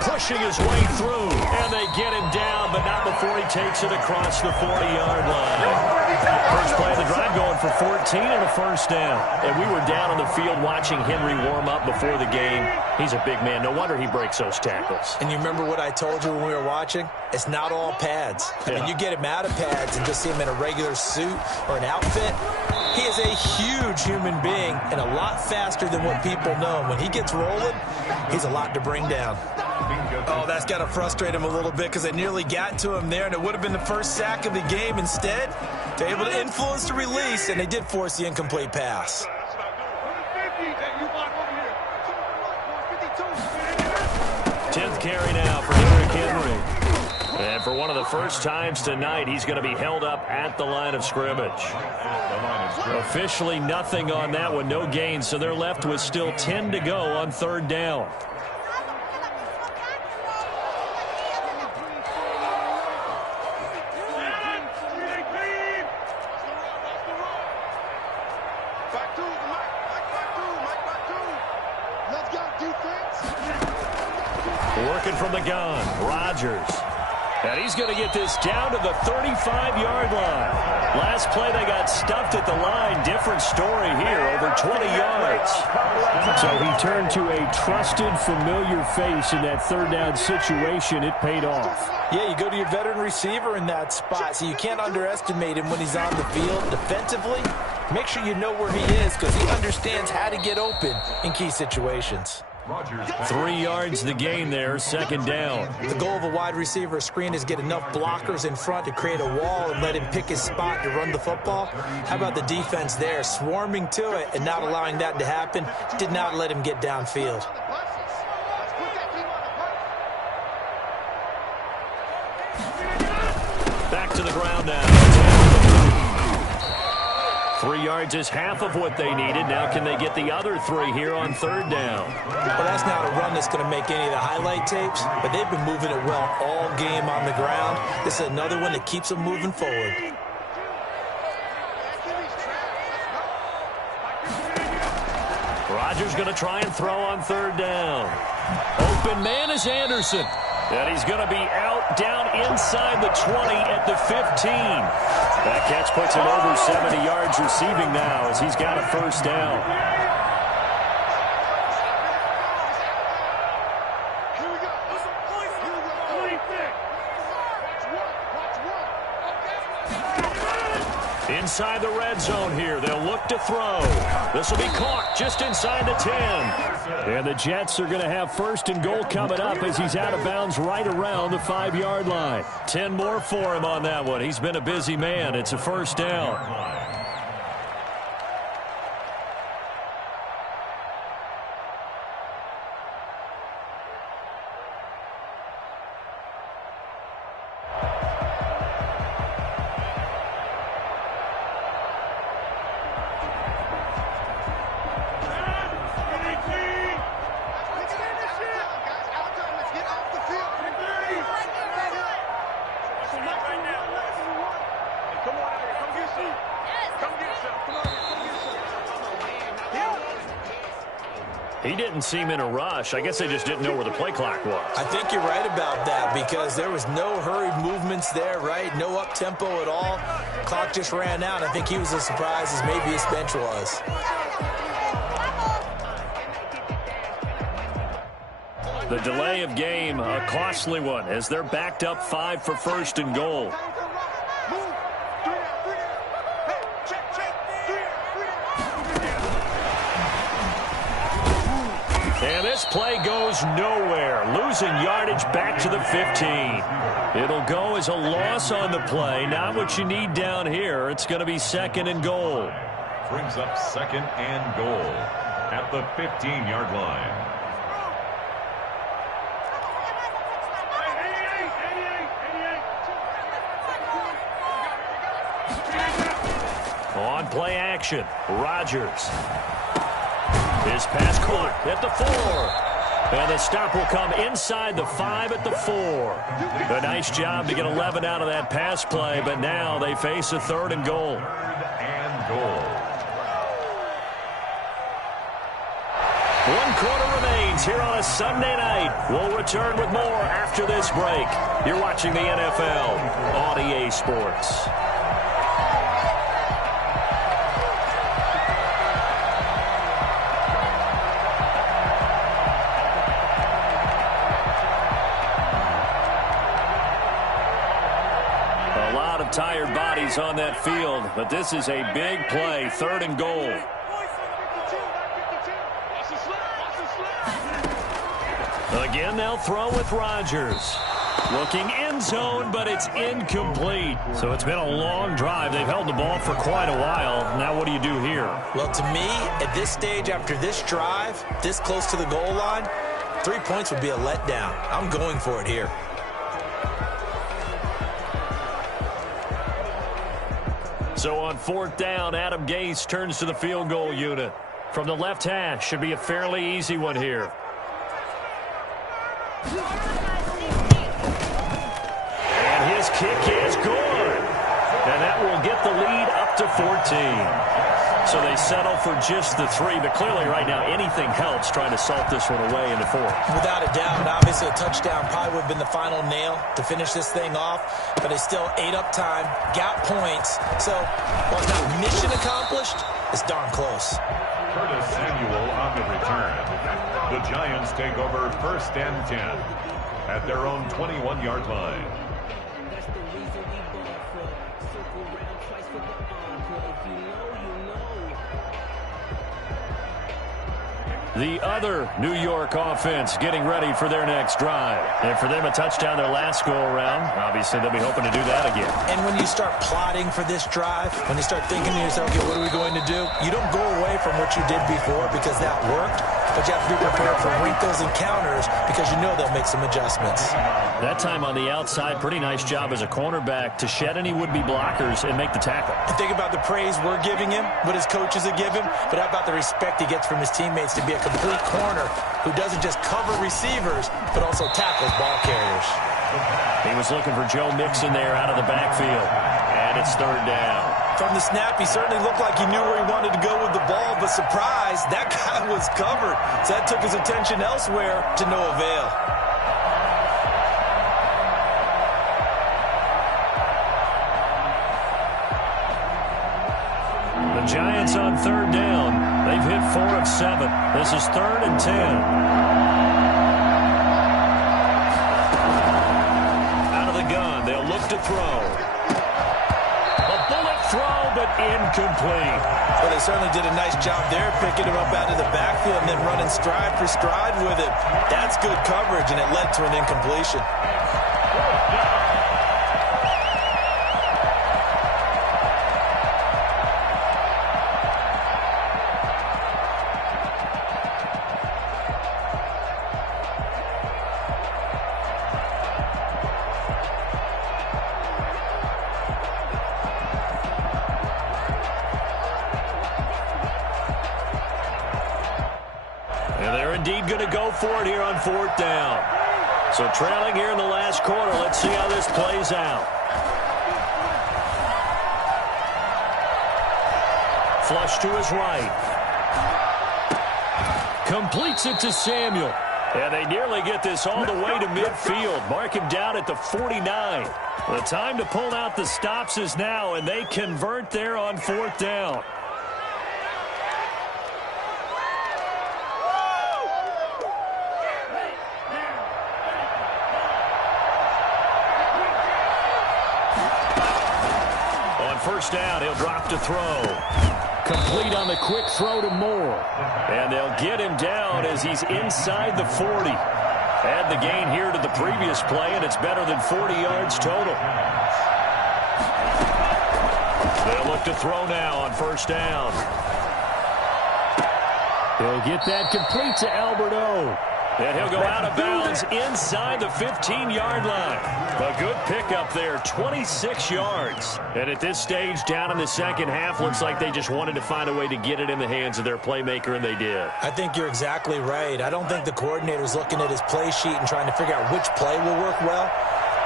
pushing his way through, and they get him down, but not before he takes it across the 40-yard line. First play of the drive going for 14 and a 1st down. And we were down on the field watching Henry warm up before the game. He's a big man. No wonder he breaks those tackles. And you remember what I told you when we were watching? It's not all pads. I mean, you get him out of pads and just see him in a regular suit or an outfit, He is a huge human being and a lot faster than what people know. When he gets rolling, he's a lot to bring down. Oh, that's got to frustrate him a little bit because they nearly got to him there, and it would have been the first sack of the game. Instead, they're able to influence the release, and they did force the incomplete pass. 10th carry now for Derrick Henry. And for one of the first times tonight, he's going to be held up at the line of scrimmage. Officially nothing on that one, no gain, so they're left with still 10 to go on 3rd down. Working from the gun, Rodgers. And he's going to get this down to the 35-yard line. Last play, they got stuffed at the line. Different story here, over 20 yards. So he turned to a trusted, familiar face in that 3rd down situation. It paid off. Yeah, you go to your veteran receiver in that spot, so you can't underestimate him when he's on the field. Defensively, make sure you know where he is because he understands how to get open in key situations. 3 yards the gain there, 2nd down. The goal of a wide receiver screen is get enough blockers in front to create a wall and let him pick his spot to run the football. How about the defense there, swarming to it and not allowing that to happen? Did not let him get downfield. Back to the ground now. 3 yards is half of what they needed. Now can they get the other 3 here on 3rd down? Well, that's not a run that's going to make any of the highlight tapes, but they've been moving it well all game on the ground. This is another one that keeps them moving forward. Rodgers going to try and throw on 3rd down. Open man is Anderson. And he's going to be out down inside the 20 at the 15. That catch puts him over 70 yards receiving now as he's got a 1st down. Inside the red zone here. They'll look to throw. This will be caught just inside the 10. And the Jets are going to have 1st and goal coming up as he's out of bounds right around the 5-yard line. 10 more for him on that one. He's been a busy man. It's a 1st down. He didn't seem in a rush. I guess they just didn't know where the play clock was. I think you're right about that because there was no hurried movements there, right? No up-tempo at all. Clock just ran out. I think he was as surprised as maybe his bench was. The delay of game, a costly one, as they're backed up 5 for 1st and goal. And this play goes nowhere. Losing yardage back to the 15. It'll go as a loss on the play. Not what you need down here. It's going to be 2nd and goal. Brings up 2nd and goal at the 15-yard line. On play action, Rodgers. His pass caught at the 4. And the stop will come inside the 5 at the 4. A nice job to get 11 out of that pass play, but now they face a 3rd and goal. 3rd and goal. 1 quarter remains here on a Sunday night. We'll return with more after this break. You're watching the NFL on EA Sports. tired bodies on that field, but this is a big play, 3rd and goal. Again, they'll throw with Rodgers. Looking end zone, but it's incomplete. So it's been a long drive. They've held the ball for quite a while. Now what do you do here? Well, to me, at this stage, after this drive, this close to the goal line, 3 points would be a letdown. I'm going for it here. So on 4th down, Adam Gase turns to the field goal unit. From the left hash, should be a fairly easy one here. And his kick is good. And that will get the lead up to 14. So they settle for just the 3, but clearly right now anything helps trying to salt this one away into 4. Without a doubt, obviously a touchdown probably would have been the final nail to finish this thing off, but they still ate up time, got points. So while it's not mission accomplished, it's darn close. Curtis Samuel on the return. The Giants take over 1st and 10 at their own 21-yard line. The other New York offense getting ready for their next drive. And for them, a touchdown their last go-around. Obviously, they'll be hoping to do that again. And when you start plotting for this drive, when you start thinking to yourself, okay, what are we going to do? You don't go away from what you did before because that worked, but you have to be prepared for wrinkles and counters because you know they'll make some adjustments. That time on the outside, pretty nice job as a cornerback to shed any would-be blockers and make the tackle. And think about the praise we're giving him, what his coaches have given, but how about the respect he gets from his teammates to be a complete corner who doesn't just cover receivers, but also tackles ball carriers. He was looking for Joe Mixon there out of the backfield, and it's 3rd down. From the snap, he certainly looked like he knew where he wanted to go with the ball, but surprise, that guy was covered. So that took his attention elsewhere to no avail. The Giants on 3rd down. They've hit 4 of 7. This is 3rd and 10. Out of the gun, they'll look to throw. A bullet throw, but incomplete. Well, they certainly did a nice job there, picking him up out of the backfield and then running stride for stride with it. That's good coverage, and it led to an incompletion. And they're indeed going to go for it here on 4th down. So trailing here in the last quarter. Let's see how this plays out. Flush to his right. Completes it to Samuel. And they nearly get this all the way to midfield. Mark him down at the 49. The time to pull out the stops is now, and they convert there on 4th down. First down, he'll drop to throw. Complete on the quick throw to Moore. And they'll get him down as he's inside the 40. Add the gain here to the previous play, and it's better than 40 yards total. They'll look to throw now on 1st down. He'll get that complete to Albert O. And he'll go out of bounds inside the 15-yard line. A good pickup there, 26 yards. And at this stage, down in the second half, looks like they just wanted to find a way to get it in the hands of their playmaker, and they did. I think you're exactly right. I don't think the coordinator's looking at his play sheet and trying to figure out which play will work well.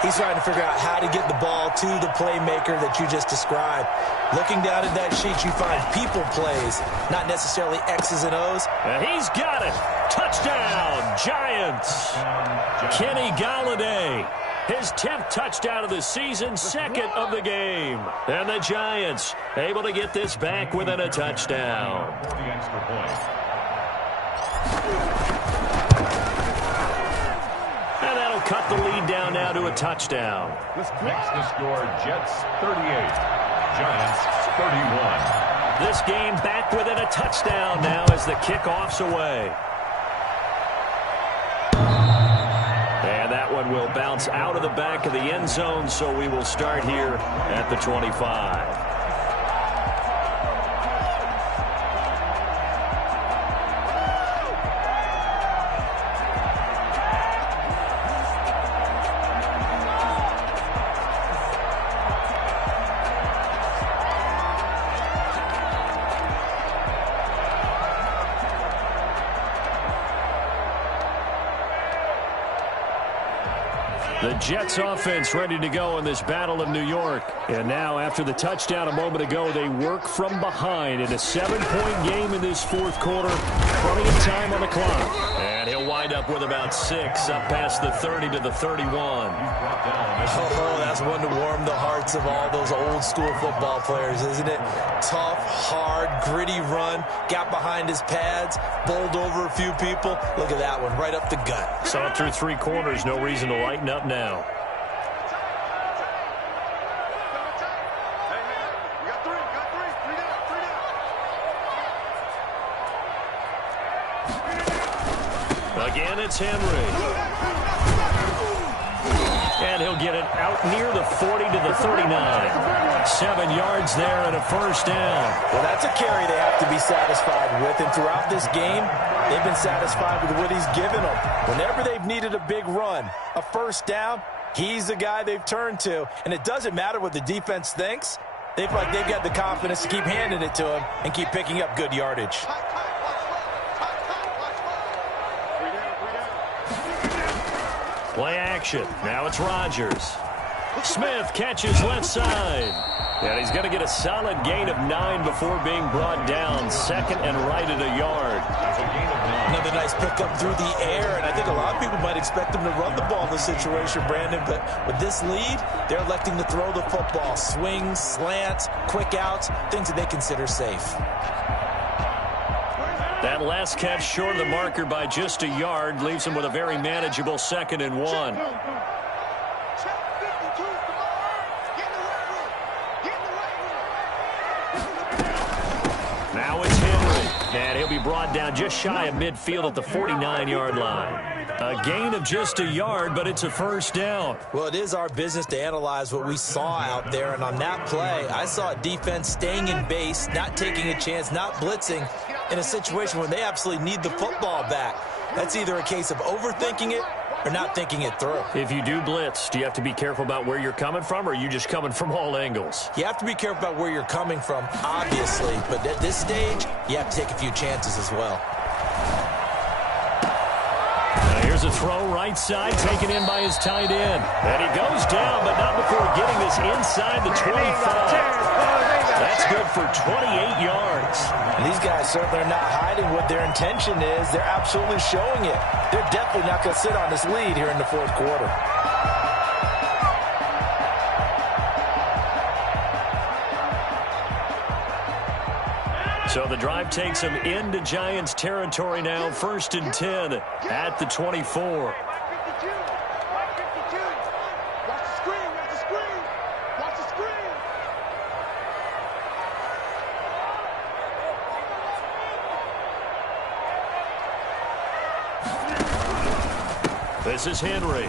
He's trying to figure out how to get the ball to the playmaker that you just described. Looking down at that sheet, you find people plays, not necessarily X's and O's. And he's got it. Touchdown, Giants. Kenny Golladay, his 10th touchdown of the season, 2nd of the game. And the Giants able to get this back within a touchdown. The extra point. And that'll cut the lead down now to a touchdown. Makes the score Jets 38, Giants 31. This game back within a touchdown now as the kickoff's away. And that one will bounce out of the back of the end zone, so we will start here at the 25. The Jets offense ready to go in this Battle of New York. And now after the touchdown a moment ago, they work from behind in a 7-point game in this fourth quarter. Plenty of time on the clock. And he'll wind up with about 6 up past the 30 to the 31. Oh, that's one to warm the hearts of all those old school football players, isn't it? Tough, hard, gritty run. Got behind his pads, bowled over a few people. Look at that one, right up the gut. Saw it through 3 quarters. No reason to lighten up now. Again, it's Henry. And he'll get it out near the 40 to the 39. 7 yards there and a first down. Well, that's a carry they have to be satisfied with. And throughout this game, they've been satisfied with what he's given them. Whenever they've needed a big run, a first down, he's the guy they've turned to. And it doesn't matter what the defense thinks. They've got the confidence to keep handing it to him and keep picking up good yardage. Play action. Now it's Rodgers. Smith catches left side. And he's going to get a solid gain of 9 before being brought down. Second and right at a yard. Another nice pickup through the air, and I think a lot of people might expect them to run the ball in this situation, Brandon, but with this lead, they're electing to throw the football. Swings, slants, quick outs, things that they consider safe. That last catch short of the marker by just a yard leaves him with a very manageable 2nd and 1. Now it's Henry, and he'll be brought down just shy of midfield at the 49-yard line. A gain of just a yard, but it's a first down. Well, it is our business to analyze what we saw out there, and on that play, I saw a defense staying in base, not taking a chance, not blitzing, in a situation where they absolutely need the football back. That's either a case of overthinking it or not thinking it through. If you do blitz, do you have to be careful about where you're coming from, or are you just coming from all angles? You have to be careful about where you're coming from, obviously, but at this stage, you have to take a few chances as well. Here's a throw right side, taken in by his tight end. And he goes down, but not before getting this inside the 25. That's good for 28 yards. And these guys certainly are not hiding what their intention is. They're absolutely showing it. They're definitely not going to sit on this lead here in the fourth quarter. So the drive takes them into Giants territory now. 1st and 10 at the 24. This is Henry.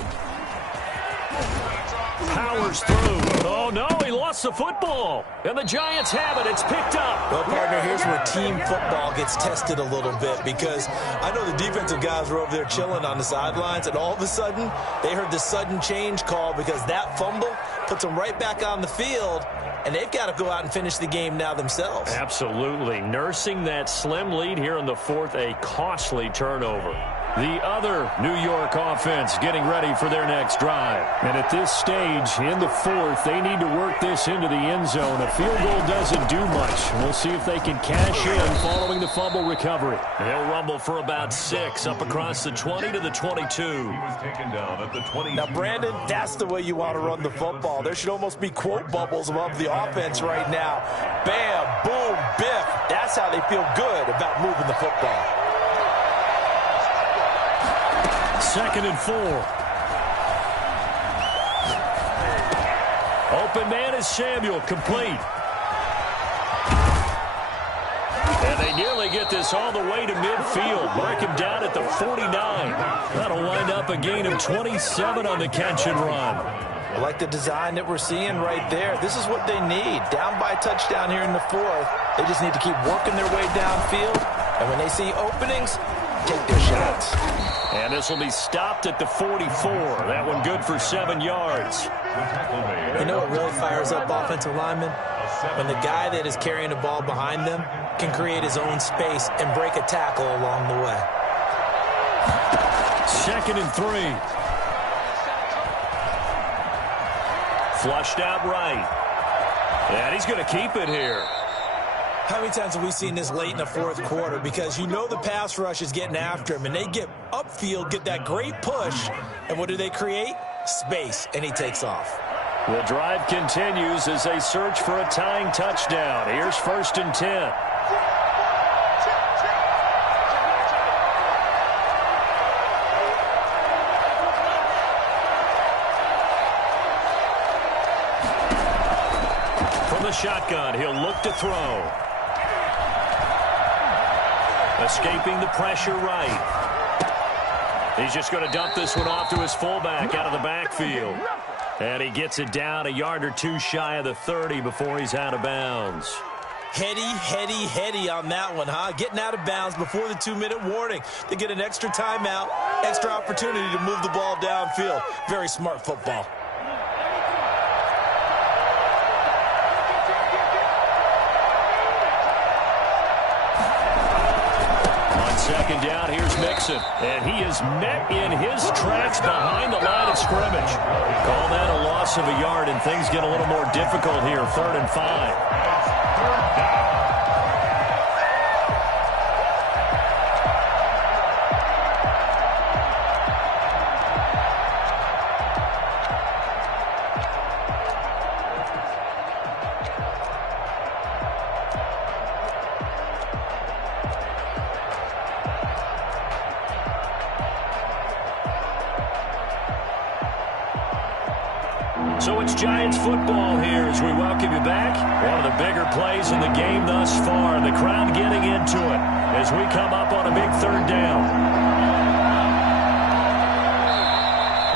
Powers through. Oh, no, he lost the football. And the Giants have it. It's picked up. Well, partner, here's where team football gets tested a little bit, because I know the defensive guys were over there chilling on the sidelines, and all of a sudden, they heard the sudden change call because that fumble puts them right back on the field, and they've got to go out and finish the game now themselves. Absolutely. Nursing that slim lead here in the fourth, a costly turnover. The other New York offense getting ready for their next drive. And at this stage, in the fourth, they need to work this into the end zone. A field goal doesn't do much. We'll see if they can cash in following the fumble recovery. They'll rumble for about 6 up across the 20 to the 22. He was taken down at the 22. Now, Brandon, that's the way you want to run the football. There should almost be quote bubbles above the offense right now. Bam, boom, biff. That's how they feel good about moving the football. 2nd and 4. Open man is Samuel, complete. And they nearly get this all the way to midfield. Mark him down at the 49. That'll wind up a gain of 27 on the catch and run. I like the design that we're seeing right there. This is what they need. Down by a touchdown here in the fourth. They just need to keep working their way downfield. And when they see openings, take their shots. And this will be stopped at the 44. That one good for 7 yards. You know what really fires up offensive linemen? When the guy that is carrying the ball behind them can create his own space and break a tackle along the way. 2nd and 3. Flushed out right. And he's going to keep it here. How many times have we seen this late in the fourth quarter? Because you know the pass rush is getting after him, and they get upfield, get that great push, and what do they create? Space, and he takes off. The drive continues as they search for a tying touchdown. Here's 1st and 10. From the shotgun, he'll look to throw. Escaping the pressure right. He's just going to dump this one off to his fullback out of the backfield. And he gets it down a yard or two shy of the 30 before he's out of bounds. Heady on that one, huh? Getting out of bounds before the 2-minute warning. They get an extra timeout, extra opportunity to move the ball downfield. Very smart football. Second down, here's Mixon. And he is met in his tracks behind the line of scrimmage. Call that a loss of a yard, and things get a little more difficult here. 3rd and 5. So it's Giants football here as we welcome you back. One of the bigger plays in the game thus far. The crowd getting into it as we come up on a big 3rd down.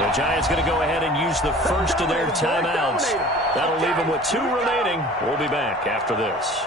The Giants going to go ahead and use the first of their timeouts. That'll leave them with 2 remaining. We'll be back after this.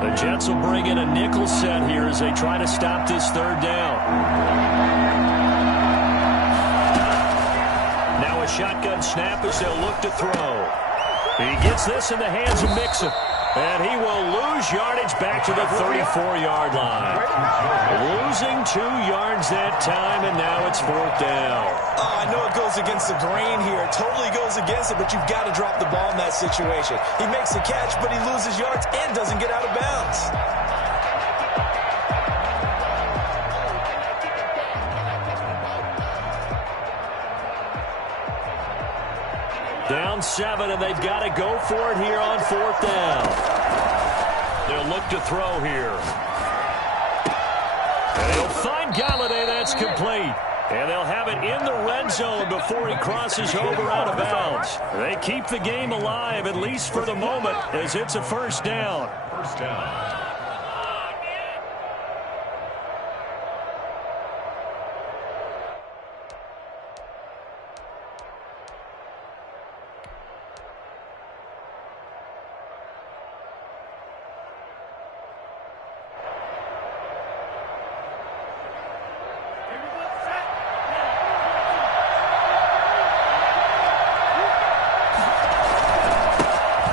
The Jets will bring in a nickel set here as they try to stop this 3rd down. Now a shotgun snap as they'll look to throw. He gets this in the hands of Mixon. And he will lose yardage back to the 34-yard line. Losing 2 yards that time, and now it's 4th down. Oh, I know it goes against the grain here. It totally goes against it, but you've got to drop the ball in that situation. He makes the catch, but he loses yards and doesn't get out of bounds. Down 7, and they've got to go for it here on 4th down. They'll look to throw here. And they'll find Galladay. That's complete. And they'll have it in the red zone before he crosses over out of bounds. They keep the game alive, at least for the moment, as it's a 1st down. 1st down.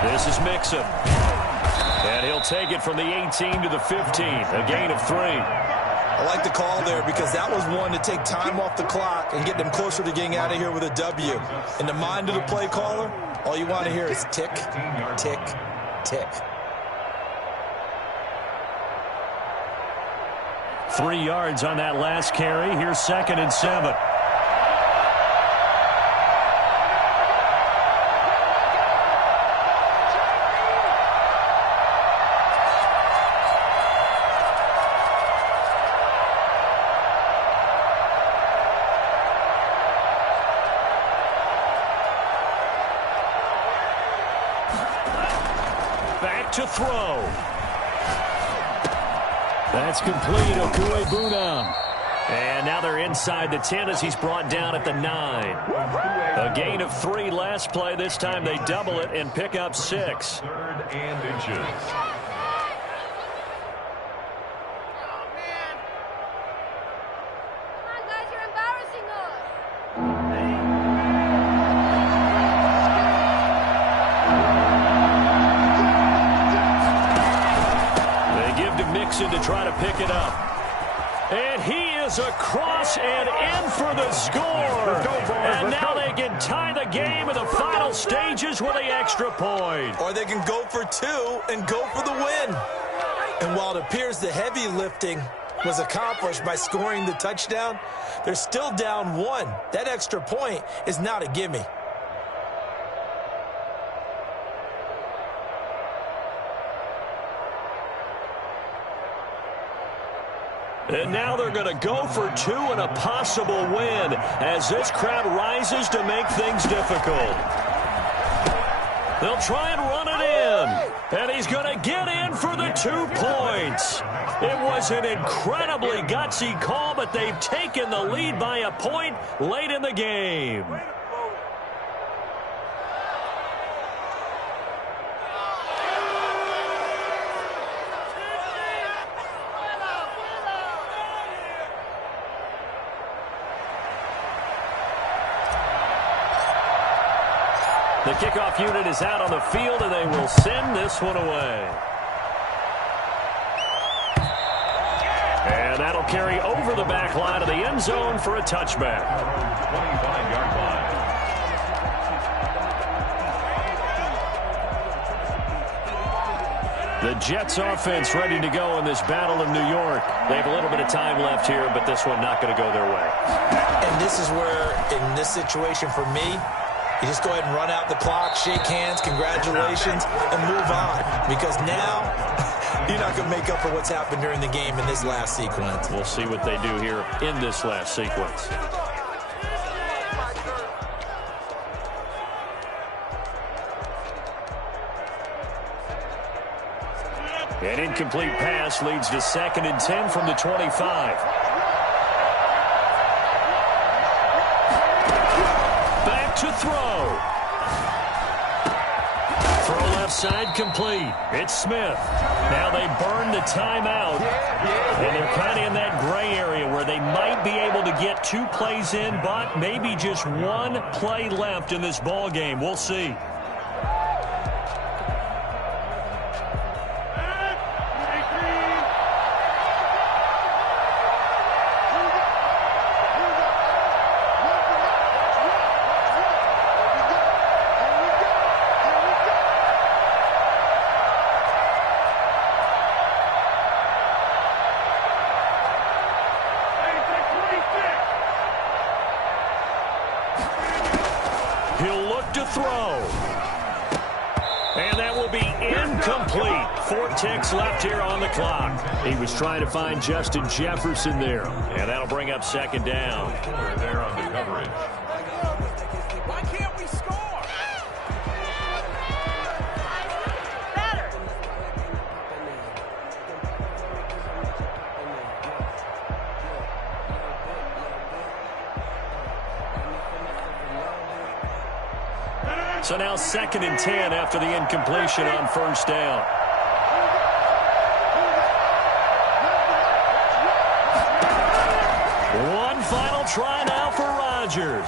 This is Mixon. And he'll take it from the 18 to the 15. A gain of 3. I like the call there because that was one to take time off the clock and get them closer to getting out of here with a W. In the mind of the play caller, all you want to hear is tick, tick, tick. 3 yards on that last carry. Here's 2nd and 7. Back to throw. That's complete. Okuebuna. And now they're inside the 10 as he's brought down at the 9. A gain of 3 last play. This time they double it and pick up 6. 3rd and inches. To try to pick it up. And he is across and in for the score. And now they can tie the game in the final stages with the extra point. Or they can go for 2 and go for the win. And while it appears the heavy lifting was accomplished by scoring the touchdown, they're still down 1. That extra point is not a gimme. And now they're going to go for 2 and a possible win as this crowd rises to make things difficult. They'll try and run it in. And he's going to get in for the 2 points. It was an incredibly gutsy call, but they've taken the lead by a point late in the game. The kickoff unit is out on the field, and they will send this one away. And that'll carry over the back line of the end zone for a touchback. 25-yard line. The Jets offense ready to go in this battle of New York. They have a little bit of time left here, but this one not going to go their way. And this is where, in this situation for me, you just go ahead and run out the clock, shake hands, congratulations, and move on. Because now, you're not going to make up for what's happened during the game in this last sequence. We'll see what they do here in this last sequence. An incomplete pass leads to 2nd and 10 from the 25. To throw. Throw left side complete. It's Smith. Now they burn the timeout. And they're kind of in that gray area where they might be able to get 2 plays in, but maybe just 1 play left in this ball game. We'll see. He'll look to throw. And that will be incomplete. 4 ticks left here on the clock. He was trying to find Justin Jefferson there. And that'll bring up 2nd down. They're there on the coverage. Why can't we score? So now 2nd and 10 after the incompletion on 1st down. One final try now for Rodgers.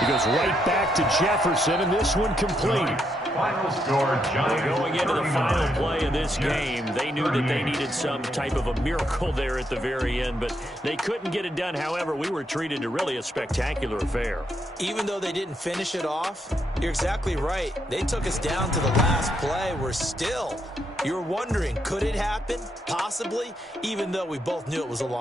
He goes right back to Jefferson, and this one complete. Final score, Giants. Going into the 39. final play of this game, they knew that they needed some type of a miracle there at the very end, but they couldn't get it done. However, we were treated to really a spectacular affair. Even though they didn't finish it off, you're exactly right. They took us down to the last play. We're still, you're wondering, could it happen? Possibly, even though we both knew it was a long